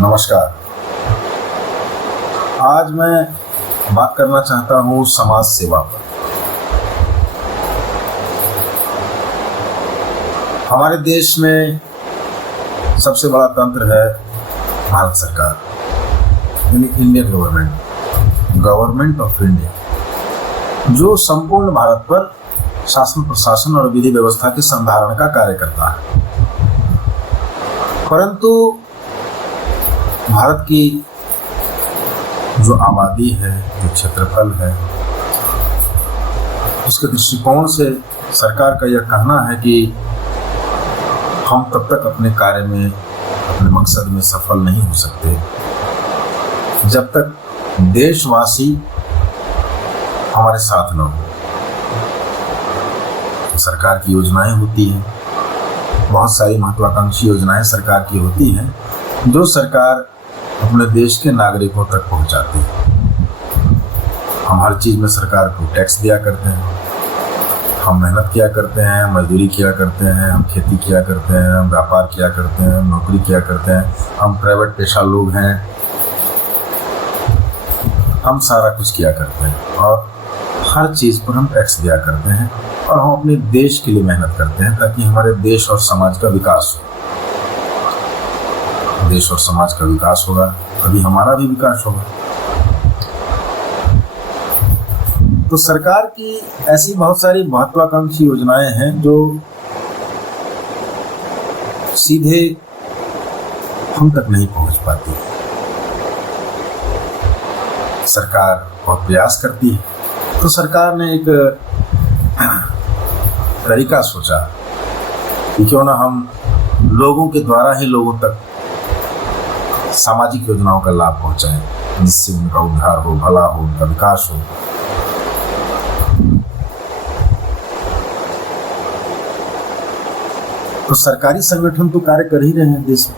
नमस्कार। आज मैं बात करना चाहता हूँ समाज सेवा पर। हमारे देश में सबसे बड़ा तंत्र है भारत सरकार, यानी इंडियन गवर्नमेंट ऑफ इंडिया, जो संपूर्ण भारत पर शासन प्रशासन और विधि व्यवस्था के संधारण का कार्य करता है। परंतु भारत की जो आबादी है, जो क्षेत्रफल है, उसके दृष्टिकोण से सरकार का यह कहना है कि हम तब तक अपने कार्य में, अपने मकसद में सफल नहीं हो सकते जब तक देशवासी हमारे साथ न हो। सरकार की योजनाएं होती हैं, बहुत सारी महत्वाकांक्षी योजनाएं सरकार की होती हैं जो सरकार अपने देश के नागरिकों तक पहुंचाती है। हम हर चीज़ में सरकार को टैक्स दिया करते हैं, हम मेहनत किया करते हैं, मजदूरी किया करते हैं, हम खेती किया करते हैं, हम व्यापार किया करते हैं, नौकरी किया करते हैं, हम प्राइवेट पेशा लोग हैं, हम सारा कुछ किया करते हैं और हर चीज़ पर हम टैक्स दिया करते हैं और हम अपने देश के लिए मेहनत करते हैं ताकि हमारे देश और समाज का विकास हो। देश और समाज का विकास होगा तभी हमारा भी विकास होगा। तो सरकार की ऐसी बहुत सारी महत्वाकांक्षी योजनाएं हैं जो सीधे हम तक नहीं पहुंच पाती। सरकार बहुत प्रयास करती है, तो सरकार ने एक तरीका सोचा कि क्यों ना हम लोगों के द्वारा ही लोगों तक सामाजिक योजनाओं का लाभ पहुंचाएं, जिससे उनका उद्धार हो, भला हो, उनका विकास हो। तो सरकारी संगठन तो कार्य कर ही रहे हैं देश में,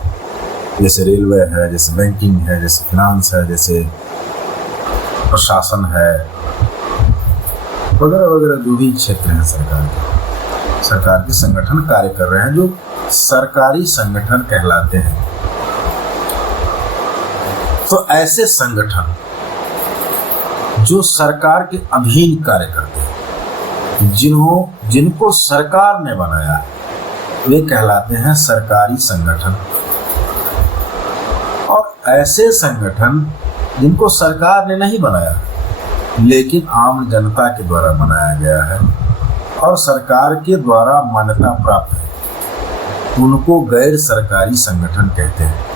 जैसे रेलवे है, जैसे बैंकिंग है, जैसे फिनांस है, जैसे प्रशासन है, वगैरह वगैरह जो भी क्षेत्र हैं सरकार के संगठन कार्य कर रहे हैं जो सरकारी संगठन कहलाते हैं। तो ऐसे संगठन जो सरकार के अधीन कार्य करते हैं, जिनको सरकार ने बनाया है, वे कहलाते हैं सरकारी संगठन। और ऐसे संगठन जिनको सरकार ने नहीं बनाया लेकिन आम जनता के द्वारा बनाया गया है और सरकार के द्वारा मान्यता प्राप्त है, उनको गैर सरकारी संगठन कहते हैं।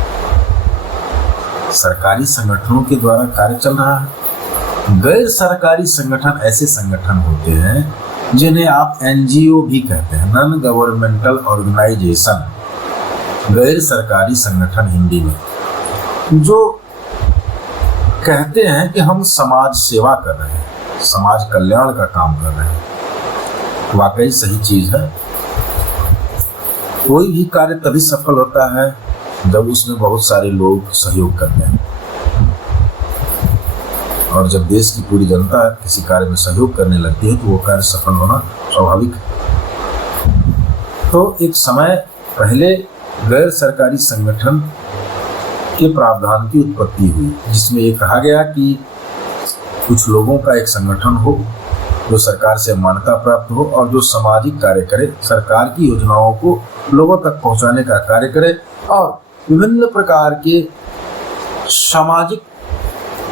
सरकारी संगठनों के द्वारा कार्य चल रहा है। गैर सरकारी संगठन ऐसे संगठन होते हैं जिन्हें आप एनजीओ भी कहते हैं, नॉन गवर्नमेंटल ऑर्गेनाइजेशन, गैर सरकारी संगठन हिंदी में, जो कहते हैं कि हम समाज सेवा कर रहे हैं, समाज कल्याण का काम कर रहे हैं। वाकई सही चीज है। कोई भी कार्य तभी सफल होता है जब उसमें बहुत सारे लोग सहयोग करते हैं, और जब देश की पूरी जनता किसी कार्य में सहयोग करने लगती है तो वो कार्य सफल होना स्वाभाविक है। तो एक समय पहले गैर सरकारी संगठन के प्रावधान की उत्पत्ति हुई, जिसमें ये कहा गया कि कुछ लोगों का एक संगठन हो जो सरकार से मान्यता प्राप्त हो और जो सामाजिक कार्य करे, सरकार की योजनाओं को लोगों तक पहुंचाने का कार्य करे और विभिन्न प्रकार के सामाजिक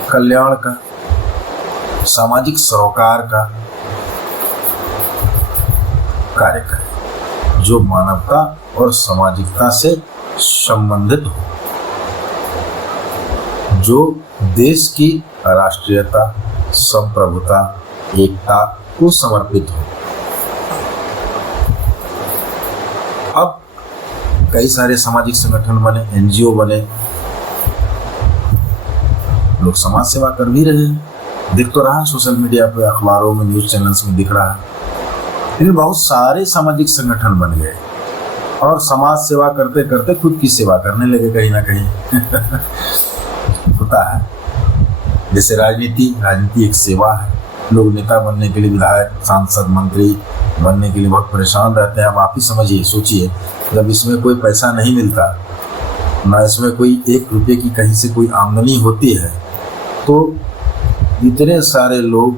कल्याण का, सामाजिक सरोकार का कार्य करे, जो मानवता और सामाजिकता से संबंधित हो, जो देश की राष्ट्रीयता, संप्रभुता, एकता को समर्पित हो। अब कई सारे सामाजिक संगठन बने, एनजीओ बने, लोग समाज सेवा कर भी रहे हैं। दिख तो रहा है सोशल मीडिया पे, अखबारों में, न्यूज चैनल्स में दिख रहा है। लेकिन बहुत सारे सामाजिक संगठन बन गए और समाज सेवा करते करते खुद की सेवा करने लगे कहीं ना कहीं। होता है। जैसे राजनीति एक सेवा है। लोग नेता बनने के लिए, विधायक, सांसद, मंत्री बनने के लिए बहुत परेशान रहते हैं। अब आप ही समझिए, सोचिए, जब इसमें कोई पैसा नहीं मिलता ना इसमें कोई 1 रुपये की कहीं से कोई आमदनी होती है, तो इतने सारे लोग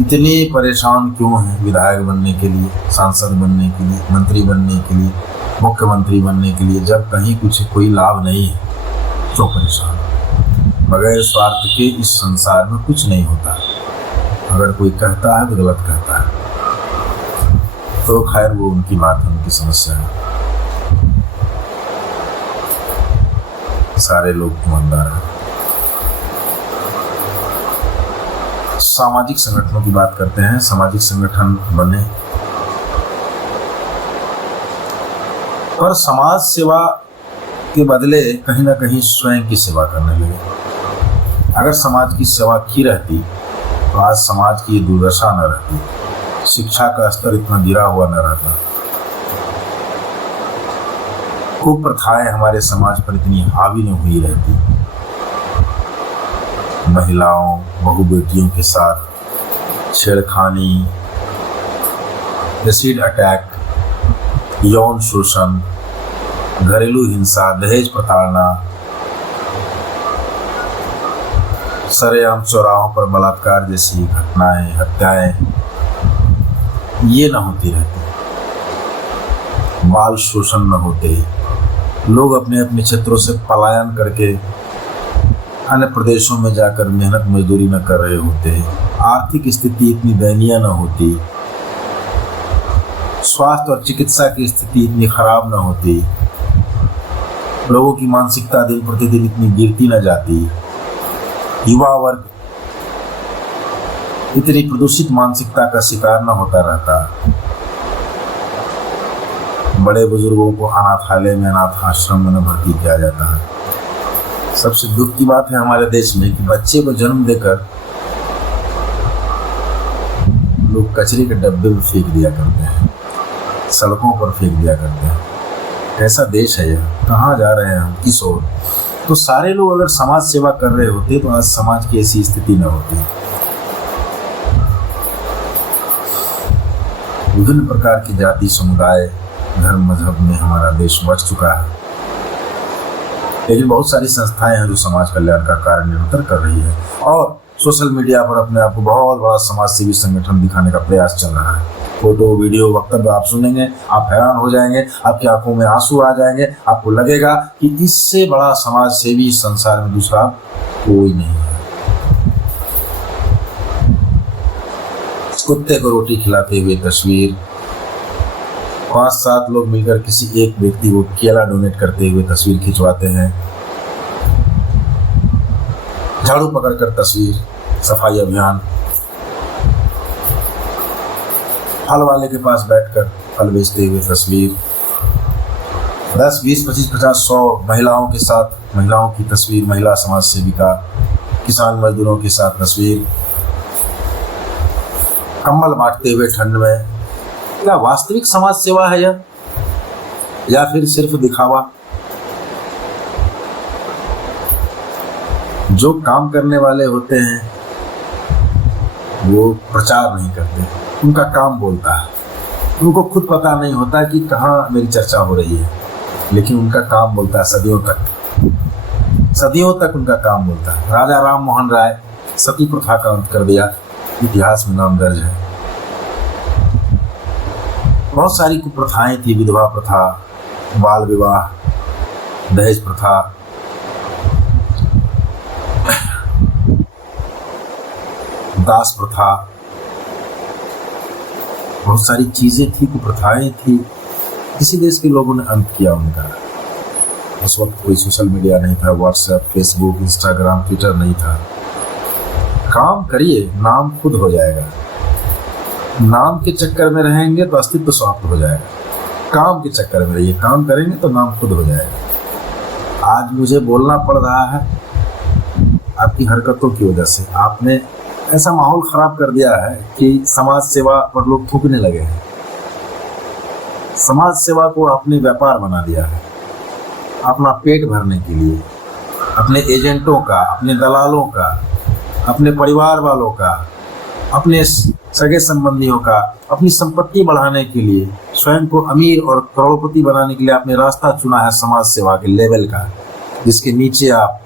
इतने परेशान क्यों हैं विधायक बनने के लिए, सांसद बनने के लिए, मंत्री बनने के लिए, मुख्यमंत्री बनने के लिए, जब कहीं कुछ कोई लाभ नहीं है तो परेशान। बगैर स्वार्थ के इस संसार में कुछ नहीं होता। अगर कोई कहता है तो गलत कहता है, तो खैर वो उनकी बात है, उनकी समस्या है। सारे लोग ईमानदार हैं। सामाजिक संगठनों की बात करते हैं। सामाजिक संगठन बने पर समाज सेवा के बदले कहीं ना कहीं स्वयं की सेवा करने लगे। अगर समाज की सेवा की रहती तो आज समाज की दुर्दशा न रहती, शिक्षा का स्तर इतना गिरा हुआ न रहता, कुप्रथाएं हमारे समाज पर इतनी हावी न हुई रहती। महिलाओं, बहू बेटियों के साथ छेड़खानी, एसिड अटैक, यौन शोषण, घरेलू हिंसा, दहेज प्रताड़ना, सरेआम चौराहों पर बलात्कार जैसी घटनाएं, हत्याएं, ये न होती रहती। बाल शोषण न होते। लोग अपने अपने क्षेत्रों से पलायन करके अन्य प्रदेशों में जाकर मेहनत मजदूरी न कर रहे होते। आर्थिक स्थिति इतनी दयनीय न होती। स्वास्थ्य और चिकित्सा की स्थिति इतनी खराब न होती। लोगों की मानसिकता दिन प्रतिदिन इतनी गिरती न जाती। युवा वर्ग इतनी प्रदूषित मानसिकता का शिकार न होता रहता। बड़े बुजुर्गों को अनाथालय में, अनाथ आश्रम में भर्ती किया जाता है। सबसे दुख की बात है हमारे देश में कि बच्चे को जन्म देकर लोग कचरे के डब्बे में फेंक दिया करते हैं, सड़कों पर फेंक दिया करते हैं। कैसा देश है यह? कहाँ जा रहे हैं हम, किस ओर? तो सारे लोग अगर समाज सेवा कर रहे होते तो आज समाज की ऐसी स्थिति न होती। विभिन्न प्रकार की जाति, समुदाय, धर्म, मजहब में हमारा देश बच चुका है, लेकिन बहुत सारी संस्थाएं हैं जो समाज कल्याण का कार्य निरंतर कर रही है और सोशल मीडिया पर अपने आप को बहुत बड़ा समाज सेवी संगठन दिखाने का प्रयास चल रहा है। फोटो, वीडियो, वक्तव्य आप सुनेंगे, आप हैरान हो जाएंगे, आपकी आंखों में आंसू आ जाएंगे। आपको लगेगा कि इससे बड़ा समाज सेवी संसार में दूसरा कोई नहीं है। कुत्ते को रोटी खिलाते हुए तस्वीर, 5-7 लोग मिलकर किसी एक व्यक्ति को केला डोनेट करते हुए तस्वीर खिंचवाते हैं। झाड़ू पकड़कर तस्वीर, सफाई अभियान, फल वाले के पास बैठकर फल बेचते हुए तस्वीर, 10, 20, 25, 50, 100 महिलाओं के साथ महिलाओं की तस्वीर, महिला समाज सेविका, किसान मजदूरों के साथ तस्वीर, कंबल बांटते हुए ठंड में। क्या वास्तविक समाज सेवा है यह, या फिर सिर्फ दिखावा? जो काम करने वाले होते हैं वो प्रचार नहीं करते, उनका काम बोलता है। उनको खुद पता नहीं होता कि कहाँ मेरी चर्चा हो रही है, लेकिन उनका काम बोलता है सदियों तक उनका काम बोलता है। राजा राम मोहन राय सती प्रथा का अंत कर दिया, इतिहास में नाम दर्ज है। बहुत सारी कुप्रथाएं थी, विधवा प्रथा, बाल विवाह, दहेज प्रथा, दास प्रथा, बहुत सारी चीजें थी, कुप्रथाएं थी। किसी देश के लोगों ने अंत किया उनका। उस वक्त कोई सोशल मीडिया नहीं था, व्हाट्सएप, फेसबुक, इंस्टाग्राम, ट्विटर नहीं था। काम करिए, नाम खुद हो जाएगा। नाम के चक्कर में रहेंगे तो अस्तित्व समाप्त हो जाएगा। काम के चक्कर में रहिए, काम करेंगे तो नाम खुद हो जाएगा। आज मुझे बोलना पड़ रहा है आपकी हरकतों की वजह से। आपने ऐसा माहौल खराब कर दिया है कि समाज सेवा पर लोग थूकने लगे हैं। समाज सेवा को आपने व्यापार बना दिया है, अपना पेट भरने के लिए, अपने एजेंटों का, अपने दलालों का, अपने परिवार वालों का, अपने सगे संबंधियों का, अपनी संपत्ति बढ़ाने के लिए स्वयं को अमीर और करोड़पति बनाने के लिए आपने रास्ता चुना है समाज सेवा के लेवल का, जिसके नीचे आप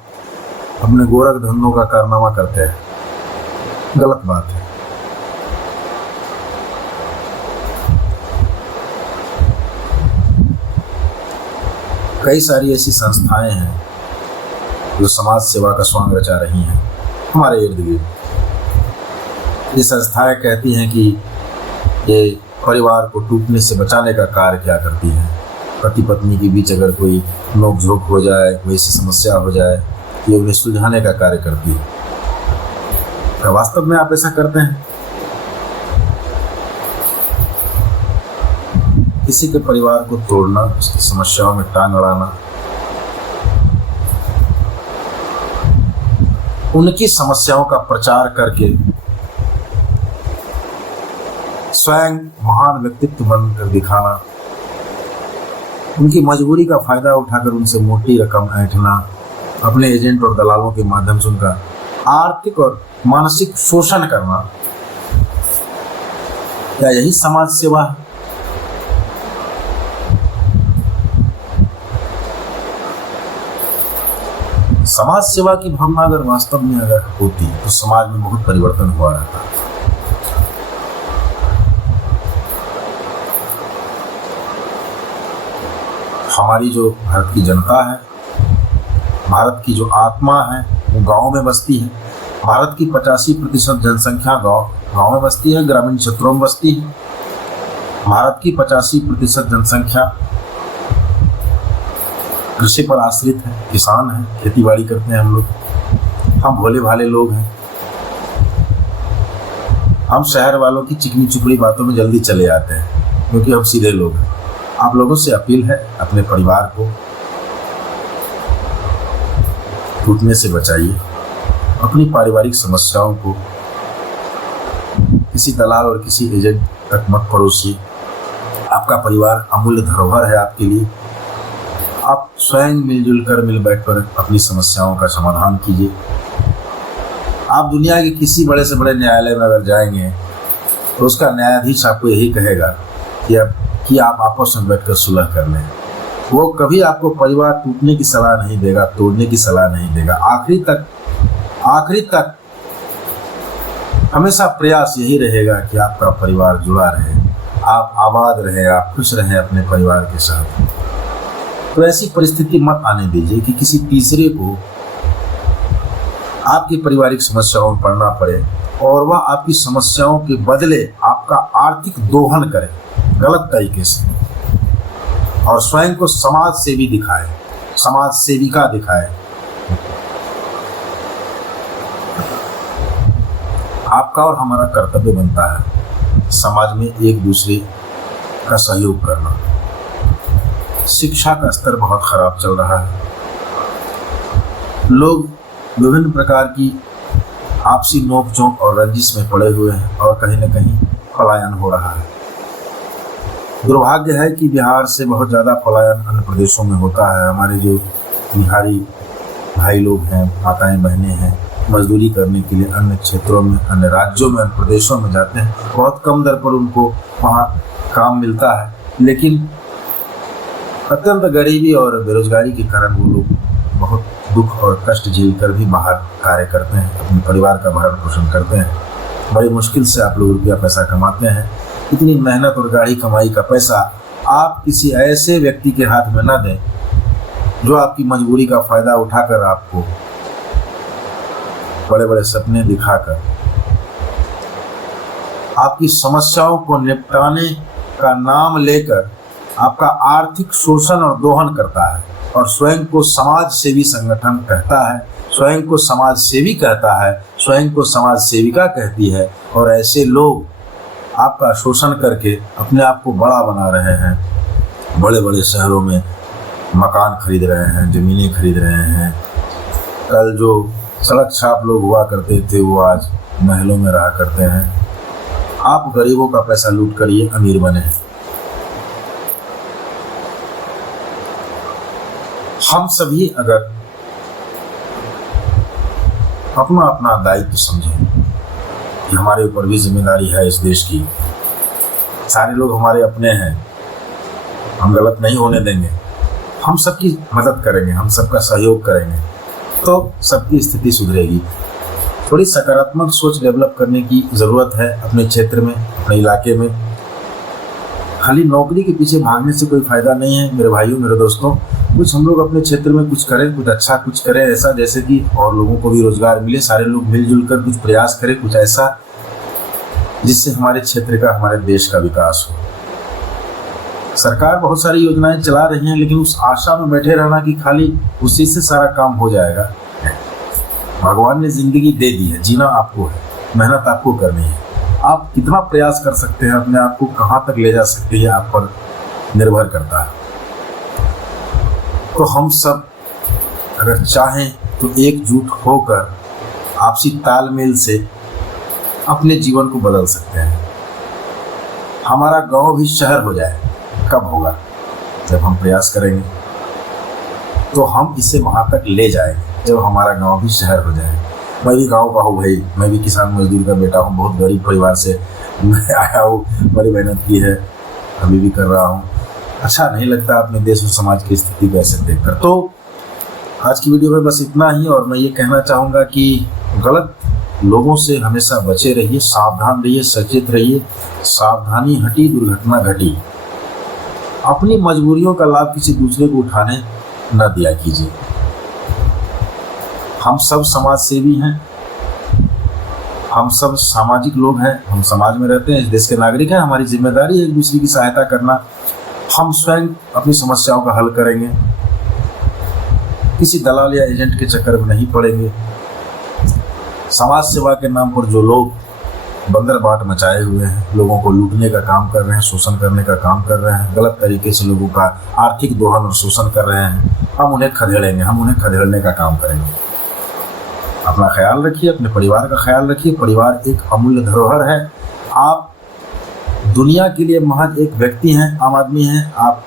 अपने गोरख धंधों का कारनामा करते हैं। गलत बात है। कई सारी ऐसी संस्थाएं हैं जो समाज सेवा का स्वांग रचा रही हैं हमारे इर्द गिर्द। ये संस्थाएं कहती हैं कि ये परिवार को टूटने से बचाने का कार्य क्या करती हैं। पति पत्नी के बीच अगर कोई नोकझोंक हो जाए, कोई ऐसी समस्या हो जाए, ये उन्हें सुलझाने का कार्य करती है। क्या वास्तव में आप ऐसा करते हैं? किसी के परिवार को तोड़ना, उसकी समस्याओं में टांग अड़ाना, उनकी समस्याओं का प्रचार करके स्वयं महान व्यक्तित्व बनकर दिखाना, उनकी मजबूरी का फायदा उठाकर उनसे मोटी रकम ऐंठना, अपने एजेंट और दलालों के माध्यम से उनका आर्थिक और मानसिक शोषण करना, क्या यही समाज सेवा है? समाज सेवा की भावना अगर वास्तव में अगर होती तो समाज में बहुत परिवर्तन हुआ रहता। हमारी जो भारत की जनता है, भारत की जो आत्मा है, वो गाँव में बसती है। भारत की 85% जनसंख्या गाँव में बसती है, ग्रामीण क्षेत्रों में बसती है। भारत की 85% जनसंख्या कृषि पर आश्रित है, किसान है, खेती बाड़ी करते हैं हम लोग। हम भोले भाले लोग हैं। हम शहर वालों की चिकनी चुपड़ी बातों में जल्दी चले आते हैं क्योंकि हम सीधे लोग हैं। आप लोगों से अपील है, अपने परिवार को टूटने से बचाइए। अपनी पारिवारिक समस्याओं को किसी दलाल और किसी एजेंट तक मत परोसिए। आपका परिवार अमूल्य धरोहर है आपके लिए। आप स्वयं मिलजुल कर मिल बैठ कर अपनी समस्याओं का समाधान कीजिए। आप दुनिया के किसी बड़े से बड़े न्यायालय में अगर जाएंगे तो उसका न्यायाधीश आपको यही कहेगा कि आप आपस में बैठकर सुलह कर लें। वो कभी आपको परिवार टूटने की सलाह नहीं देगा, तोड़ने की सलाह नहीं देगा। आखिरी तक हमेशा प्रयास यही रहेगा कि आपका परिवार जुड़ा रहे, आप आबाद रहे, आप खुश रहें अपने परिवार के साथ। तो ऐसी परिस्थिति मत आने दीजिए कि किसी तीसरे को आपकी पारिवारिक समस्याओं में पड़ना पड़े और वह आपकी समस्याओं के बदले आपका आर्थिक दोहन करे गलत तरीके से, और स्वयं को समाज सेवी दिखाए, समाज सेविका दिखाए। आपका और हमारा कर्तव्य बनता है समाज में एक दूसरे का सहयोग करना। शिक्षा का स्तर बहुत खराब चल रहा है। लोग विभिन्न प्रकार की आपसी नोकझोंक और रंजिश में पड़े हुए हैं और कहीं न कहीं पलायन हो रहा है। दुर्भाग्य है कि बिहार से बहुत ज़्यादा पलायन अन्य प्रदेशों में होता है। हमारे जो बिहारी भाई लोग हैं, माताएं बहनें हैं, मजदूरी करने के लिए अन्य क्षेत्रों में, अन्य राज्यों में, अन्य प्रदेशों में जाते हैं। बहुत कम दर पर उनको वहाँ काम मिलता है, लेकिन अत्यंत गरीबी और बेरोजगारी के कारण वो लोग बहुत दुख और कष्ट झेल कर भी बाहर कार्य करते हैं, अपने परिवार का भरण पोषण करते हैं। बड़ी मुश्किल से आप लोग रुपया पैसा कमाते हैं। इतनी मेहनत और गाढ़ी कमाई का पैसा आप किसी ऐसे व्यक्ति के हाथ में न दें जो आपकी मजबूरी का फायदा उठाकर आपको बड़े बड़े सपने दिखाकर आपकी समस्याओं को निपटाने का नाम लेकर आपका आर्थिक शोषण और दोहन करता है और स्वयं को समाज सेवी संगठन कहता है, स्वयं को समाज सेवी कहता है, स्वयं को समाज सेविका कहती है। और ऐसे लोग आपका शोषण करके अपने आप को बड़ा बना रहे हैं। बड़े बड़े शहरों में मकान खरीद रहे हैं, ज़मीनें खरीद रहे हैं। कल जो सड़क छाप लोग हुआ करते थे वो आज महलों में रहा करते हैं। आप गरीबों का पैसा लूट कर ये अमीर बने हैं। हम सभी अगर अपना अपना दायित्व समझें कि हमारे ऊपर भी जिम्मेदारी है इस देश की, सारे लोग हमारे अपने हैं, हम गलत नहीं होने देंगे, हम सबकी मदद करेंगे, हम सबका सहयोग करेंगे, तो सबकी स्थिति सुधरेगी। थोड़ी सकारात्मक सोच डेवलप करने की ज़रूरत है अपने क्षेत्र में, अपने इलाके में। खाली नौकरी के पीछे भागने से कोई फ़ायदा नहीं है मेरे भाइयों, मेरे दोस्तों। कुछ हम लोग अपने क्षेत्र में कुछ करें, कुछ अच्छा कुछ करें, ऐसा जैसे कि और लोगों को भी रोज़गार मिले, सारे लोग मिलजुल कर कुछ प्रयास करें, कुछ ऐसा जिससे हमारे क्षेत्र का, हमारे देश का विकास हो। सरकार बहुत सारी योजनाएं चला रही हैं, लेकिन उस आशा में बैठे रहना कि खाली उसी से सारा काम हो जाएगा। भगवान ने ज़िंदगी दे दी है, जीना आपको है, मेहनत आपको करनी है। आप कितना प्रयास कर सकते हैं, अपने आप को कहाँ तक ले जा सकते हैं, आप पर निर्भर करता है। तो हम सब अगर चाहें तो एकजुट होकर आपसी तालमेल से अपने जीवन को बदल सकते हैं। हमारा गांव भी शहर हो जाए। कब होगा? जब हम प्रयास करेंगे, तो हम इसे वहाँ तक ले जाएंगे जब हमारा गांव भी शहर हो जाए। मैं भी गांव का हूँ भाई, मैं भी किसान मजदूर का बेटा हूँ, बहुत गरीब परिवार से मैं आया हूँ, बड़ी मेहनत की है, अभी भी कर रहा हूँ। अच्छा नहीं लगता अपने देश और समाज की स्थिति को ऐसे देखकर। तो आज की वीडियो में बस इतना ही, और मैं ये कहना चाहूँगा कि गलत लोगों से हमेशा बचे रहिए, सावधान रहिए, सचेत रहिए। सावधानी हटी दुर्घटना घटी। अपनी मजबूरियों का लाभ किसी दूसरे को उठाने न दिया कीजिए। हम सब समाज सेवी हैं, हम सब सामाजिक लोग हैं, हम समाज में रहते हैं, इस देश के नागरिक हैं। हमारी जिम्मेदारी है एक दूसरे की सहायता करना। हम स्वयं अपनी समस्याओं का हल करेंगे, किसी दलाल या एजेंट के चक्कर में नहीं पड़ेंगे। समाज सेवा के नाम पर जो लोग बंदरबाट मचाए हुए हैं, लोगों को लूटने का काम कर रहे हैं, शोषण करने का काम कर रहे हैं, गलत तरीके से लोगों का आर्थिक दोहन और शोषण कर रहे हैं, हम उन्हें खदेड़ेंगे, हम उन्हें खदेड़ने का काम करेंगे। अपना ख्याल रखिए, अपने परिवार का ख्याल रखिए। परिवार एक अमूल्य धरोहर है। आप दुनिया के लिए महज एक व्यक्ति हैं, आम आदमी हैं, आप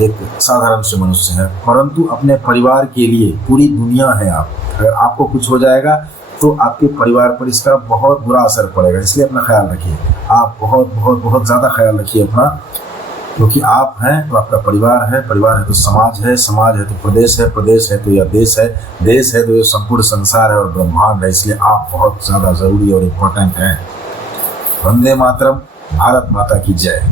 एक साधारण से मनुष्य हैं, परंतु अपने परिवार के लिए पूरी दुनिया है आप। अगर आपको कुछ हो जाएगा तो आपके परिवार पर इसका बहुत बुरा असर पड़ेगा। इसलिए अपना ख्याल रखिए, आप बहुत बहुत बहुत ज़्यादा ख्याल रखिए अपना, क्योंकि आप हैं तो आपका परिवार है, परिवार है तो समाज है, समाज है तो प्रदेश है, प्रदेश है तो यह देश है, देश है तो यह संपूर्ण संसार है और ब्रह्मांड है। इसलिए आप बहुत ज़्यादा ज़रूरी और इम्पोर्टेंट हैं। वंदे मातरम। भारत माता की जय।